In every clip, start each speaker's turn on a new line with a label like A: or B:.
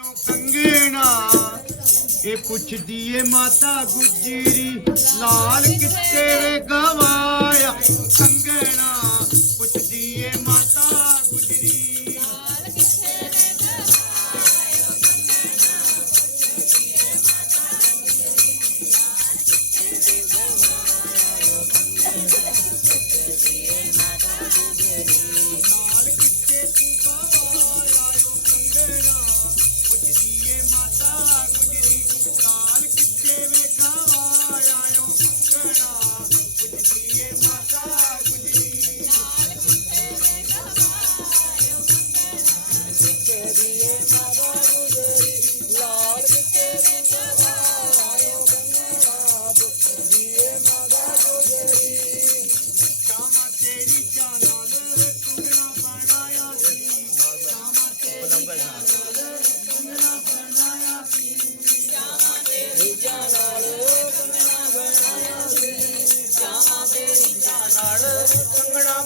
A: ਆਇਓ ਕੰਗਣਾ? ਇਹ ਪੁੱਛਦੀ ਏ ਮਾਤਾ ਗੁਜਰੀ ਲਾਲ ਕਿੱਤੇ ਵੇ ਗਵਾਇਆ ਕੰਗਣਾ।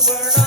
A: ಸುವರ್ಣ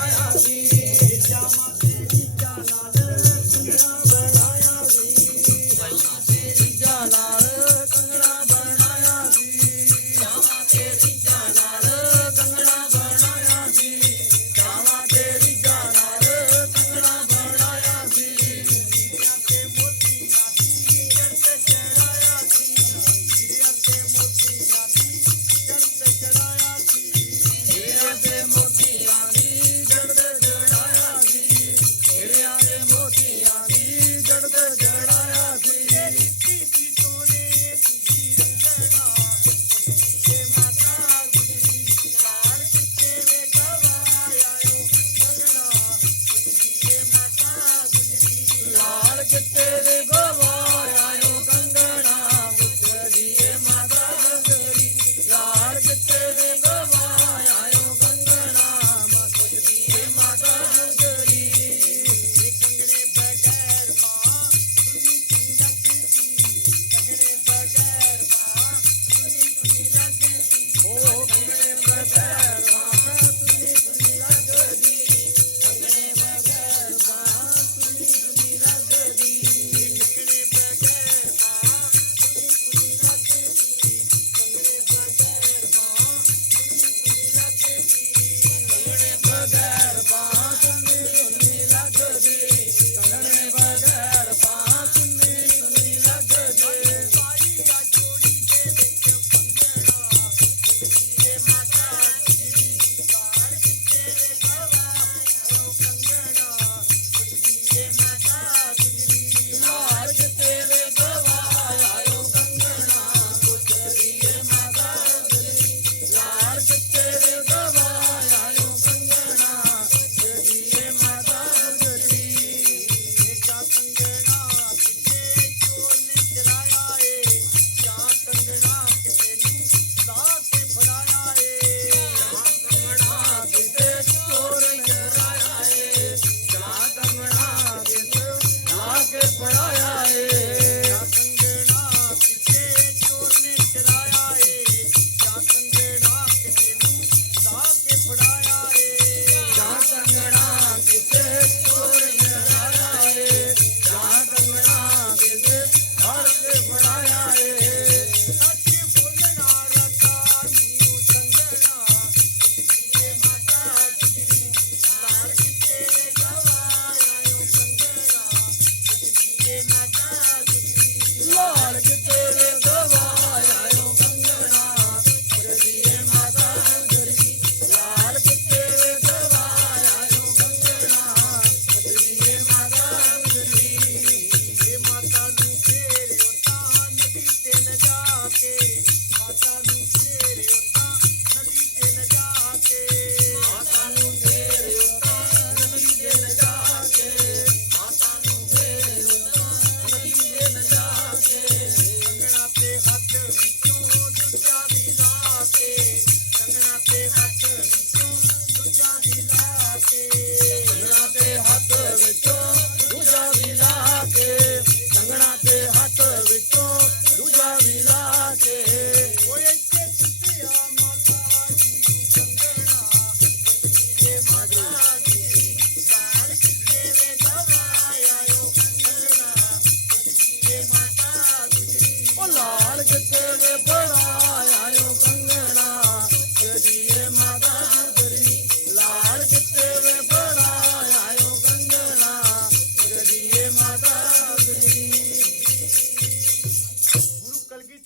A: Canada.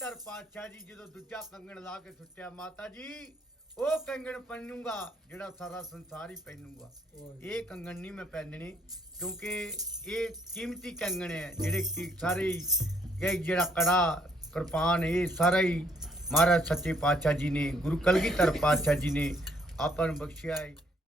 A: ਦੂਜਾ ਕੰਗਣ ਲਾ ਕੇ ਸੁੱਟਿਆ ਮਾਤਾ ਜੀ ਉਹ ਕੰਗਣ ਪਹਿਨੂਗਾ ਜਿਹੜਾ ਸਾਰਾ ਸੰਸਾਰ ਹੀ ਪਹਿਨੂਗਾ। ਇਹ ਕੰਗਣ ਨਹੀਂ ਮੈਂ ਪਹਿਨਣੇ ਕਿਉਂਕਿ ਇਹ ਕੀਮਤੀ ਕੰਗਣ ਹੈ ਜਿਹੜੇ ਸਾਰੇ ਇਹ ਜਿਹੜਾ ਕੜਾ ਕਿਰਪਾਨ ਇਹ ਸਾਰਾ ਹੀ ਮਹਾਰਾਜ ਸੱਚੇ ਪਾਤਸ਼ਾਹ ਜੀ ਨੇ ਗੁਰੂ ਕਲਗੀਧਰ ਪਾਤਸ਼ਾਹ ਜੀ ਨੇ ਆਪਾਂ ਨੂੰ ਬਖਸ਼ਿਆ ਹੈ।